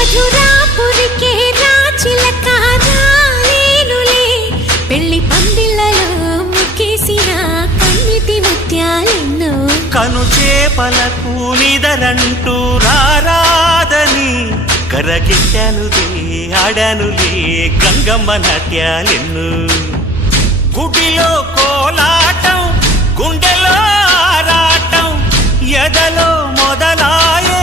మధురాపురికే రాచిలక రాలేనులే పెళ్లి పందిళ్ళలో ముక్కేసిన కన్నిటి ముత్యాలెన్నో కను చేపలకు నిదరంటూ రారాదని కరగిట్టానులే ఆడానులే గంగమ్మ నాట్యాలెన్ను గుడిలో కోలాటం గుండెలో ఆరాటం ఎదలో మొదలాయే